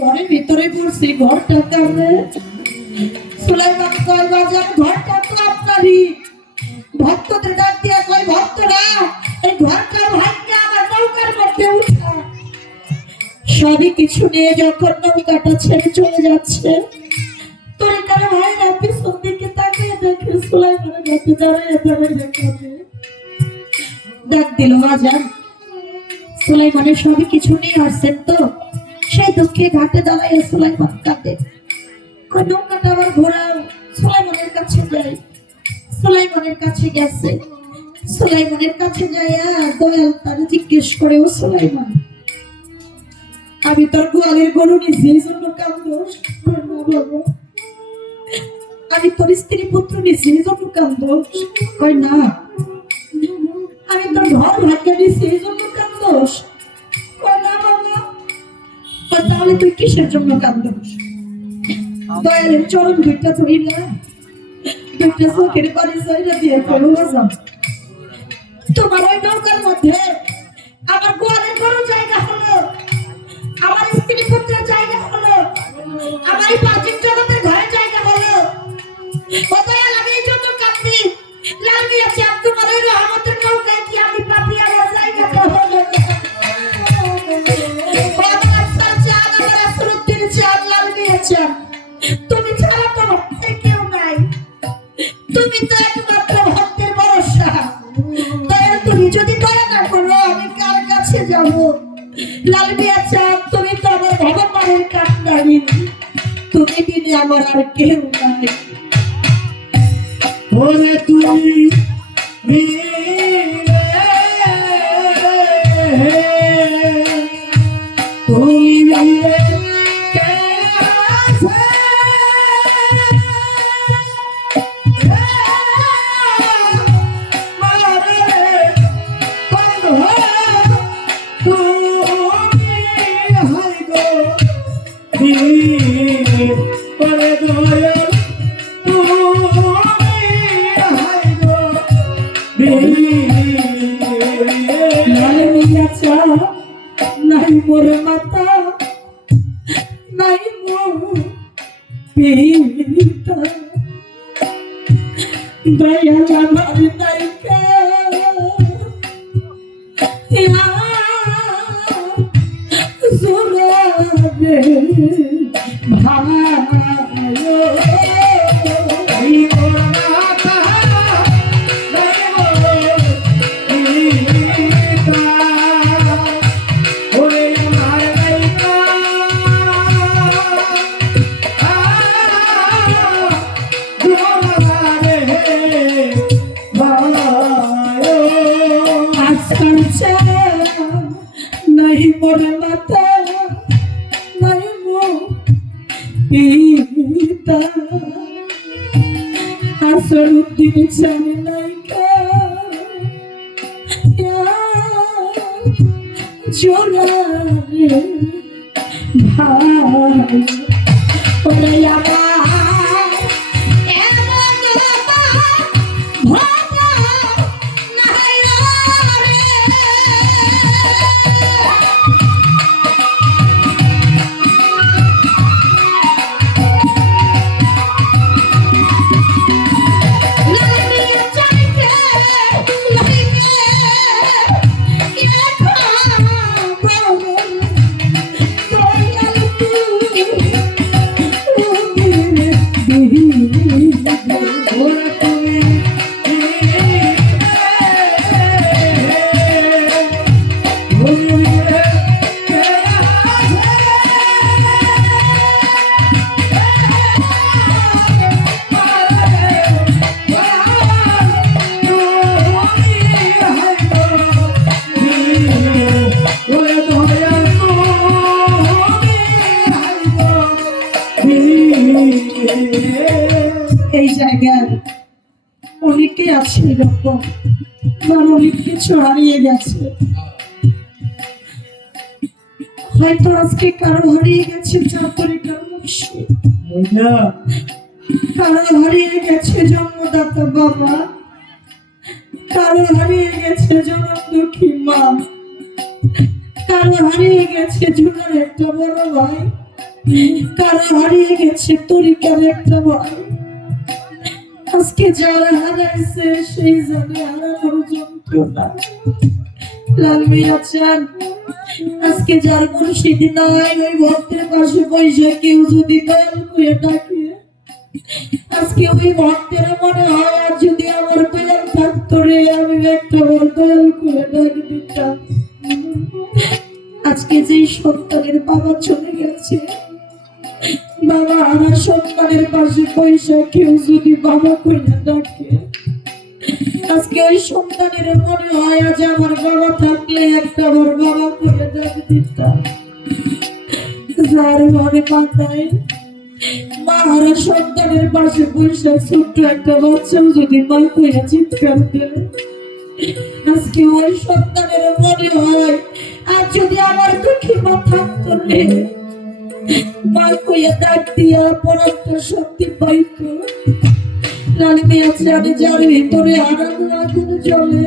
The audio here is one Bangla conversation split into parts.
ঘরের ভিতরে পড়ছি, ঘরটা কামড়ে সুলাইমান কয় বাজার ঘরটা তো আপনারই। ভক্তদের ডাক দিয়া কয় ভক্তরা এই ঘরটা ভাঙিয়া আমার নৌকার মধ্যে উঠা। সবই কিছু নিয়ে যখন নৌকাটা ছেড়ে চলে যাচ্ছে, তরিকার ভাইরা পিছন দিকে তাকিয়ে দেখে সুলাইমানের কাছে দাঁড়িয়ে দাঁড়িয়ে কাঁদে। ডাক দিল বাজার সুলাইমানের সবই কিছু নিয়ে আসছেন তো? সেই দুঃখে ঘাটে দাঁড়াইয়া সুলাইমান কাঁদে। নৌকাটা আবার ঘোরাও, সুলাইমানের কাছে যাই। সুলাইমানের কাছে গেছে, সুলাইমানের কাছে যাইয়া দয়াল তার জিজ্ঞেস করে, ও সুলাইমান, আমি তোর গোয়ালের গরু নিয়েছি এই জন্য কান্দোস? না বাবা, আমি তোর স্ত্রী পুত্র নিয়েছি এই জন্য কান্দোস? কয় না। আমি তোর ঘর ভাগ্য নিয়েছি এই জন্য কান্দোস? কয় না বাবা। তাহলে তুই কিসের জন্য কান্দোস? দয়ালের চরণ দুইটা ধরিলা, দুইটা চোখের পানি জয়রা দিয়ে করো বাজান, তোমার ওই নৌকার মধ্যে আমার গোয়ালের গরু জায়গা হলো, আমার স্ত্রী পুত্রের জায়গা হলো, আমার এই পাঁচিল জগতের ঘরের জায়গা হলো। ও দয়াল, আমি এই জন্য কাঁদি। লাল দিয়েছে তোমার ওই রহমতের নৌকায় কি আমি পাপি আমার জায়গাটা হলো? তুমি ছাড়া তো কেউ নাই, তুমি তো একমাত্র ভক্তের ভরসা। দয়া, তুমি যদি দয়া না করো আমি কার কাছে যাব? লাল মিয়া চাঁদ, তুমি তো আমার ভগবানের কান্ডারি, তুমি দিনে আমার আর কেউ নাই। ওরে তুমি নাই মোর মাতা, নাই মোর পিতা, দয়াল আমার নাইকা জোরাবে ভালো। নাই মোর মাতা, নাই মোর পিতা, আসরুদ্দিন জানি নাইকা জোরারে ভাই। ওরে আমার এমন ভাতা নাই রে। এই জায়গায় অনেকে আছে এরকম, অনেক কিছু হারিয়ে গেছে। হয়তো আজকে কারো হারিয়ে গেছে চাকরিকার মুর্শিদ, কারো হারিয়ে গেছে জন্মদাতা বাবা, কারো হারিয়ে গেছে জনম দুঃখী মা, কারো হারিয়ে গেছে জুনার একটা বড় ভাই, কারো হারিয়ে গেছে তরিকার একটা ভাই। আজকে যারা হারাইছে সেই জানে হারানোর যন্ত্রণা। লাল মিয়া চান আজকে যার মুর্শিদ নাই ওই ভক্তের পাশে বসে কেউ যদি দয়াল করে ডাকে, আজকে ওই ভক্তের মনে হয় আর যদি আমার দয়াল থাকতো রে আমি একটা দয়াল করে ডাক দিতাম। আজকে যে সন্তানের বাবা চলে গেছে, বাবা আমার সন্তানের পাশে পয়সা কেউ যদি বাবা কইলে ডাকে, আজকে ওই সন্তানের মনে হয় আজ আমার বাবা থাকলে একটা আমার বাবা কইলে ডাক দিতাম। যার মনে মাথায় মারা সন্তানের পাশে পয়সা ছোট্ট একটা বাচ্চাও যদি মা কইয়া চিৎকার দেয়, আজকে ওই সন্তানের মনে হয় আর যদি আমার দুঃখী মা থাকতো রে মা কইয়া ডাক দিয়া পরান্ত শক্তি পাইত। লাল মিয়া জানে যার ভিতরে হারানোর আগুন জ্বলে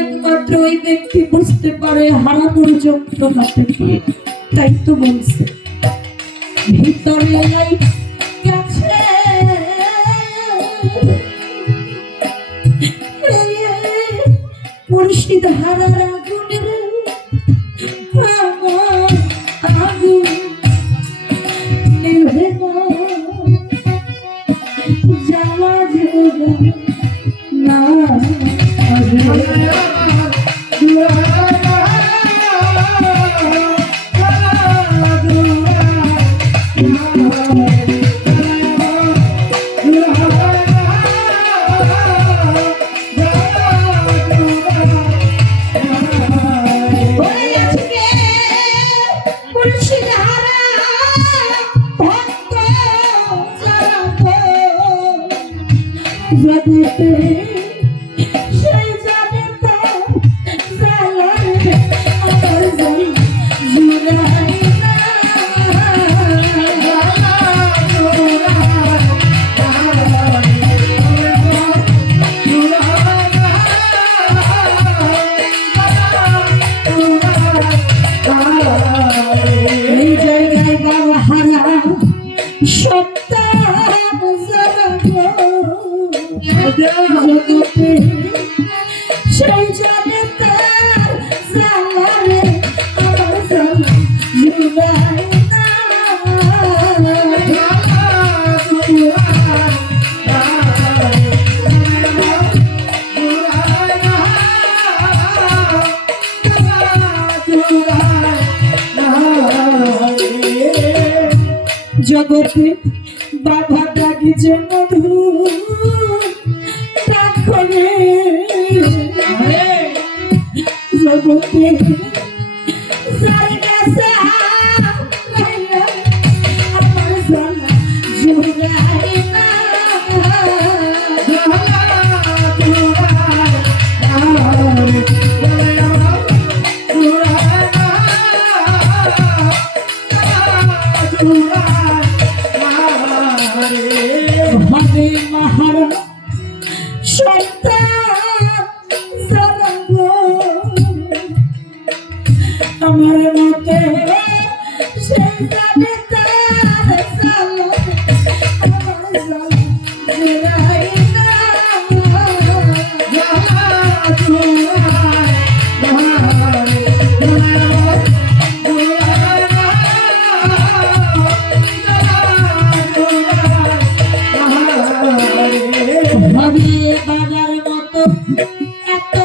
একমাত্র ওই ব্যক্তি বুঝতে পারে হারানোর যন্ত্রণাটা কি। তাই তো বলছে ভিতরে গেছে মুর্শিদ হারার আগুনের আগুন নিভে যাওয়া না জগতে সেই জানে তো জালারে আমার জান জুড়াই না এই জায়গায় বাবা হারা সন্তান জগতে সেই জানে তার জালারে আমার জান জুড়াই না জগতে বাবা ডাকি যে মধু জগতে যাই গেছে আমার জানা জুড়াই না হবে মাহারা সন্তান আমার মতে সেই জানে তার জালা আমার জালা জুড়াই না ভাবে বাবার মতো এত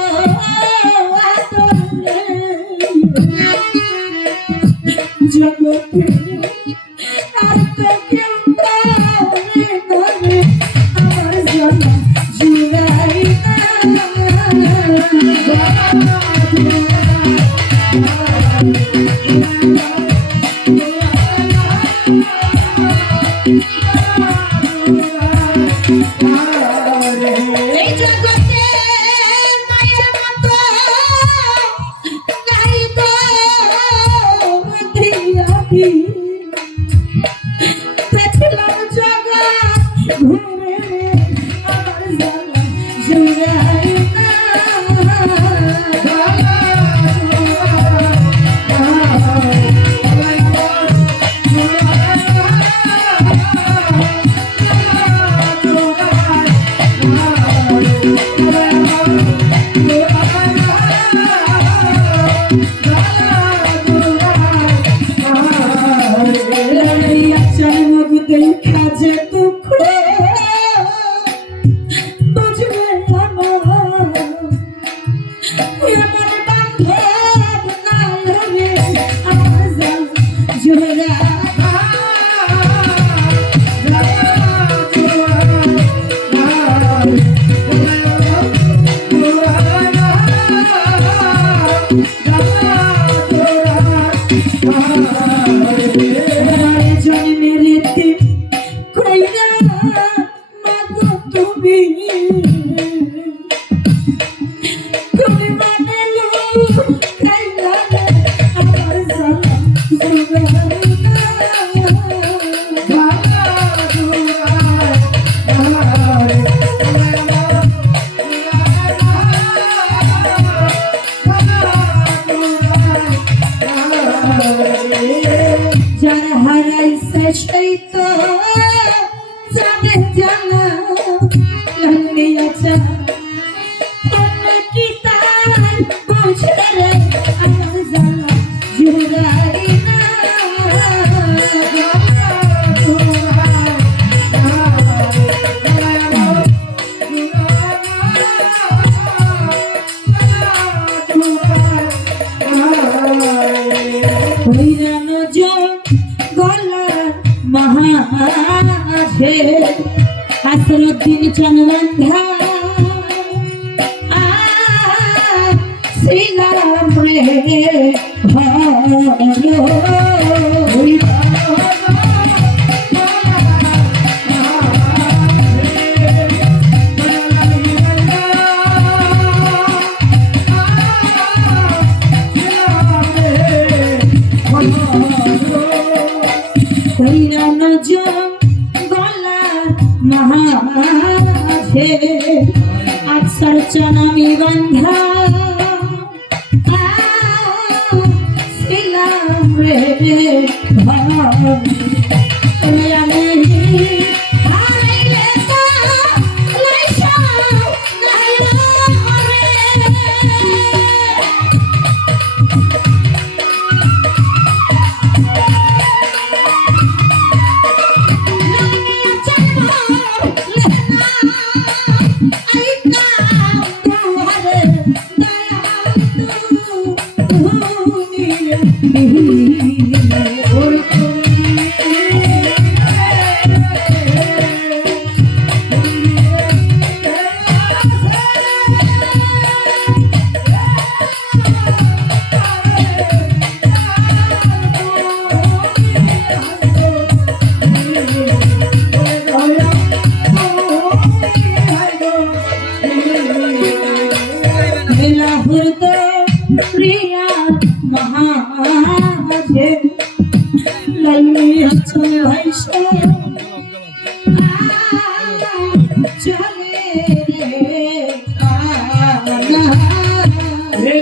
জগতে আর তো কেউ করে আমার জানা জুড়াই এই জগতে মায়ের মতো নাই তো দেখলাম জগৎ ঘুরে আমার জানা জুড়াই না লালিয়া চল মগুতে খাজে দুঃখ বুঝবে আমার বান্ধব না রে আমার জান জোড়া যারা হারাইছে সেই তো জানে জানা লালিয়াছে কি তার বুঝে রে আমার জানা জুড়াই না হইরানো গলার মহাছে আসরুদ্দিন চন্দ্রন্ধা শ্রীরাম রে হইরানো গলার মহাছে আকসার চনামি বন্ধা ছিলাম রে আমি হারাইলে তো লাইসা নাই রে প্রিয়া মহাজে লালিয়া চল ভাইসা চলে রে আলা রে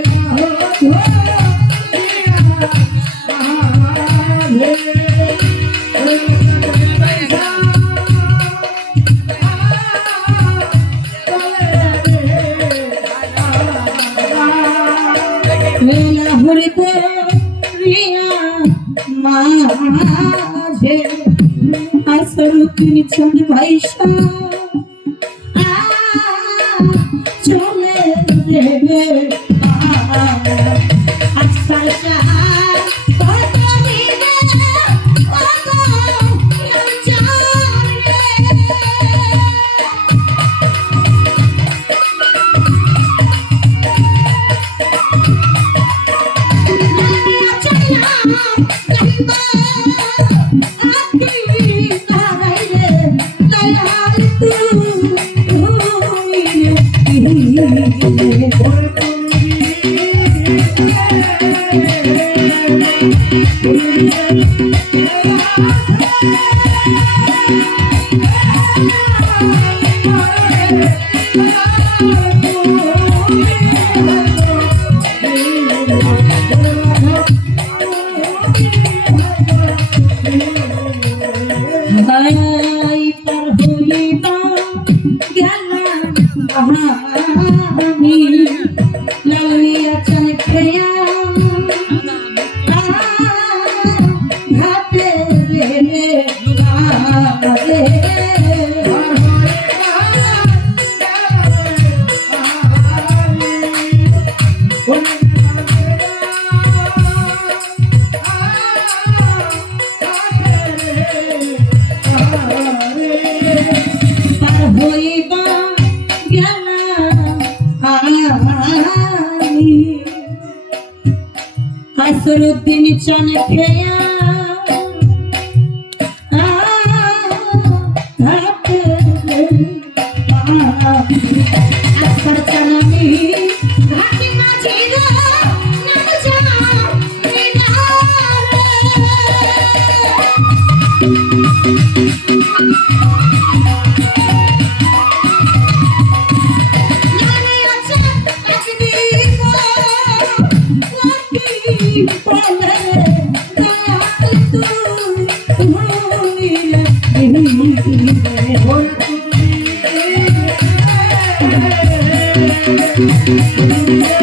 হরিতে প্রিয়া মাঝে আসরুদ্দিন চন্দ্র ভাইসা চলে রে আচ্ছা লালিয়া চল খেয়া ঘাটে নাসরুদ্দিন চান খেয়া আকবর চানামি ঘাটি মাঝি গো নাম জানা Thank you.